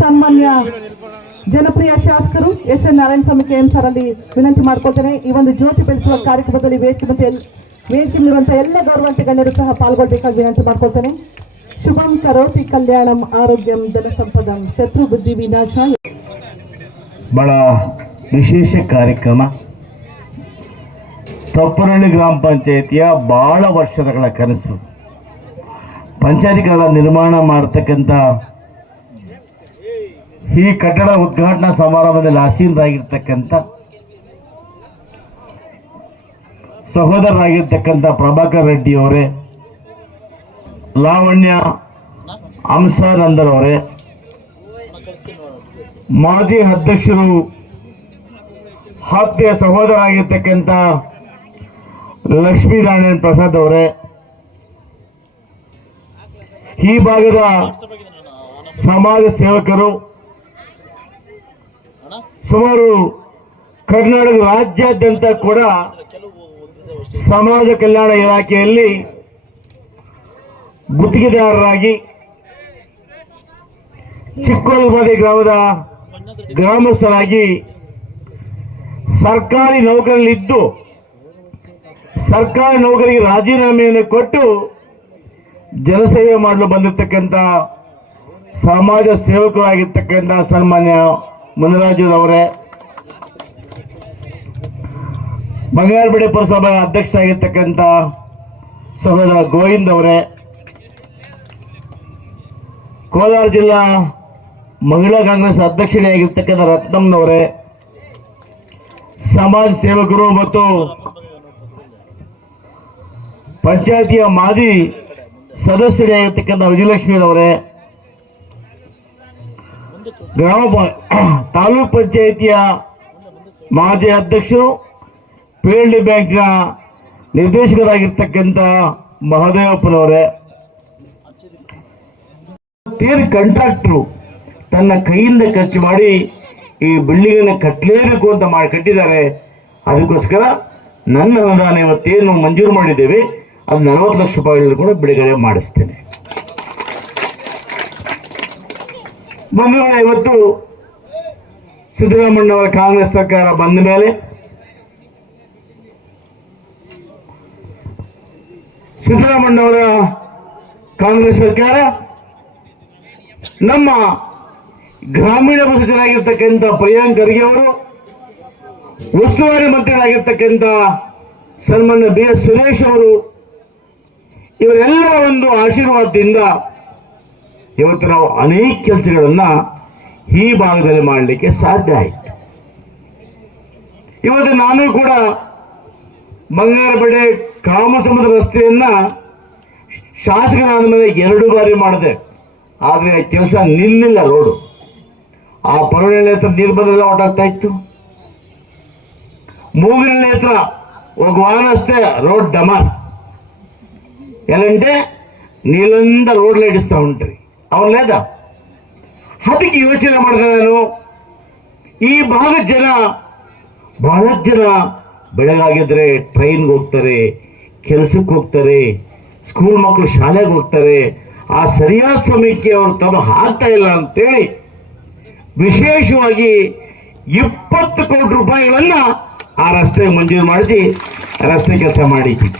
ಸನ್ಮಾನ್ಯ ಜನಪ್ರಿಯ ಶಾಸಕರು ಎಸ್.ಎನ್. ನಾರಾಯಣಸ್ವಾಮಿ KM ಸರ್ ಅಲ್ಲಿ ವಿನಂತಿ ಮಾಡ್ಕೊಳ್ತೇನೆ. ಈ ಒಂದು ಜ್ಯೋತಿ ಬೆಳೆಸುವ ಕಾರ್ಯಕ್ರಮದಲ್ಲಿ ವೇದಿಕೆಯಲ್ಲಿರುವಂತಹ ಎಲ್ಲ ಗೌರವಾನ್ವಿತ ಗಣ್ಯರು ಸಹ ಪಾಲ್ಗೊಳ್ಬೇಕಾಗಿ ವಿನಂತಿ ಮಾಡ್ಕೊಳ್ತೇನೆ. ಶುಭಂ ಕರೋತಿ ಕಲ್ಯಾಣಂ ಆರೋಗ್ಯಂ ಧನ ಸಂಪದಂ ಶತ್ರು ಬುದ್ಧಿ ವಿನಾಶ. ಬಹಳ ವಿಶೇಷ ಕಾರ್ಯಕ್ರಮ. ತೊಪ್ಪನಹಳ್ಳಿ ಗ್ರಾಮ ಪಂಚಾಯಿತಿಯ ಬಹಳ ವರ್ಷಗಳ ಕನಸು ಪಂಚಾಯಿತಿಗಳ ನಿರ್ಮಾಣ ಮಾಡತಕ್ಕಂಥ ಈ ಕಟ್ಟಡ ಉದ್ಘಾಟನಾ ಸಮಾರಂಭದಲ್ಲಿ ಆಸೀನರಾಗಿರ್ತಕ್ಕಂಥ ಸಹೋದರರಾಗಿರ್ತಕ್ಕಂಥ ಪ್ರಭಾಕರ್ ರೆಡ್ಡಿ ಅವರೇ, ಲಾವಣ್ಯ ಹಂಸಾನಂದರ್ ಅವರೇ, ಮಾಜಿ ಅಧ್ಯಕ್ಷರು ಆತ್ಮೀಯ ಸಹೋದರರಾಗಿರ್ತಕ್ಕಂಥ ಲಕ್ಷ್ಮೀನಾರಾಯಣ ಪ್ರಸಾದ್ ಅವರೇ, ಈ ಭಾಗದ ಸಮಾಜ ಸೇವಕರು, ಸುಮಾರು ಕರ್ನಾಟಕ ರಾಜ್ಯಾದ್ಯಂತ ಕೂಡ ಸಮಾಜ ಕಲ್ಯಾಣ ಇಲಾಖೆಯಲ್ಲಿ ಗುತ್ತಿಗೆದಾರರಾಗಿ ಚಿಕ್ಕೋಲ್ಬಾದಿ ಗ್ರಾಮದ ಗ್ರಾಮಸ್ಥರಾಗಿ ಸರ್ಕಾರಿ ನೌಕರಲ್ಲಿದ್ದು ಸರ್ಕಾರಿ ನೌಕರಿಗೆ ರಾಜೀನಾಮೆಯನ್ನು ಕೊಟ್ಟು ಜನಸೇವೆ ಮಾಡಲು ಬಂದಿರತಕ್ಕಂಥ ಸಮಾಜ ಸೇವಕರಾಗಿರ್ತಕ್ಕಂಥ ಸನ್ಮಾನ್ಯ ಮುನಿರಾಜುರವರೇ, ಬಂಗಾರಪೇಟೆ ಪುರಸಭಾ ಅಧ್ಯಕ್ಷರಾಗಿರ್ತಕ್ಕಂಥ ಸಹೋದರ ಗೋವಿಂದ್ ಅವರೇ, ಕೋಲಾರ ಜಿಲ್ಲಾ ಮಹಿಳಾ ಕಾಂಗ್ರೆಸ್ ಅಧ್ಯಕ್ಷರಾಗಿರ್ತಕ್ಕಂಥ ರತ್ನಮ್ಮನವರೇ, ಸಮಾಜ ಸೇವಕರು ಮತ್ತು ಪಂಚಾಯತಿಯ ಮಾಜಿ ಸದಸ್ಯರಾಗಿರ್ತಕ್ಕಂಥ ವಿಜಯಲಕ್ಷ್ಮೀರವರೇ, ತಾಲೂಕ್ ಪಂಚಾಯಿತಿಯ ಮಾಜಿ ಅಧ್ಯಕ್ಷರು, ಪಿ.ಎಲ್.ಡಿ ಬ್ಯಾಂಕ್ನ ನಿರ್ದೇಶಕರಾಗಿರ್ತಕ್ಕಂಥ ಮಹದೇವಪ್ಪನವರೇ, ಕಾಂಟ್ರಾಕ್ಟರು ತನ್ನ ಕೈಯಿಂದ ಖರ್ಚು ಮಾಡಿ ಈ ಬಿಲ್ಡಿಂಗ್ ಅನ್ನು ಕಟ್ಟಲೇಬೇಕು ಅಂತ ಕಟ್ಟಿದ್ದಾರೆ. ಅದಕ್ಕೋಸ್ಕರ ನನ್ನ ಅನುದಾನ ಇವತ್ತೇನು ಮಂಜೂರು ಮಾಡಿದ್ದೇವೆ ಅದು 40 ಲಕ್ಷ ರೂಪಾಯಿಗಳು ಕೂಡ ಬಿಡುಗಡೆ ಮಾಡಿಸ್ತೇನೆ. ಬಂಧುಗಳೇ, ಇವತ್ತು ಸಿದ್ದರಾಮಣ್ಣವರ ಕಾಂಗ್ರೆಸ್ ಸರ್ಕಾರ ಬಂದ ಮೇಲೆ ಸಿದ್ದರಾಮಣ್ಣವರ ಕಾಂಗ್ರೆಸ್ ಸರ್ಕಾರ ನಮ್ಮ ಗ್ರಾಮೀಣ ಸಚಿವರಾಗಿರ್ತಕ್ಕಂಥ ಪ್ರಿಯಾಂಕ್ ಖರ್ಗೆ ಅವರು, ಉಸ್ತುವಾರಿ ಮಂತ್ರಿಗಳಾಗಿರ್ತಕ್ಕಂಥ ಸನ್ಮಾನ್ಯ B.S. ಸುರೇಶ್ ಅವರು, ಇವರೆಲ್ಲರ ಒಂದು ಆಶೀರ್ವಾದದಿಂದ ಇವತ್ತು ನಾವು ಅನೇಕ ಕೆಲಸಗಳನ್ನ ಈ ಭಾಗದಲ್ಲಿ ಮಾಡಲಿಕ್ಕೆ ಸಾಧ್ಯ ಆಯಿತು. ಇವತ್ತು ನಾನು ಕೂಡ ಬಂಗಾರಪೇಟೆ ಕಾಮಸಮುದ್ರ ರಸ್ತೆಯನ್ನ ಶಾಸಕನಾದ ಮೇಲೆ 2 ಬಾರಿ ಮಾಡಿದೆ. ಆದರೆ ಕೆಲಸ ನಿಲ್ಲಿಲ್ಲ. ರೋಡು ಆ ಪರವಳ್ಳಿ ಹತ್ರ ನೀರು ಬಂದೆಲ್ಲ ಹೊಟ್ಟಾಗ್ತಾ ಇತ್ತು. ಮೂಗಿನಳ್ಳಿ ಹತ್ರ ಹೋಗುವಾನ ಅಷ್ಟೇ ರೋಡ್ ಡಮಾರ್ ಎಲ್ಲಂటే ನೀಲಂದ ರೋಡ್ ಇಡಿಸ್ತಾ ಉಂಟ್ರಿ ಅವನ್ನೇದ. ಅದಕ್ಕೆ ಯೋಚನೆ ಮಾಡಿದೆ ನಾನು, ಈ ಭಾಗದ ಜನ ಬಹಳಷ್ಟು ಜನ ಬೆಳಗಾಗಿದ್ರೆ ಟ್ರೈನ್ಗೆ ಹೋಗ್ತಾರೆ, ಕೆಲಸಕ್ಕೆ ಹೋಗ್ತಾರೆ, ಸ್ಕೂಲ್ ಮಕ್ಕಳು ಶಾಲೆಗೆ ಹೋಗ್ತಾರೆ. ಆ ಸರಿಯಾದ ಸಮಯಕ್ಕೆ ಅವರು ತಂದು ಹಾಕ್ತಾ ಇಲ್ಲ ಅಂತೇಳಿ ವಿಶೇಷವಾಗಿ 20 ಕೋಟಿ ರೂಪಾಯಿಗಳನ್ನ ಆ ರಸ್ತೆ ಮಂಜೂರು ಮಾಡಿಸಿ ರಸ್ತೆ ಕೆಲಸ ಮಾಡಿದ್ವಿ.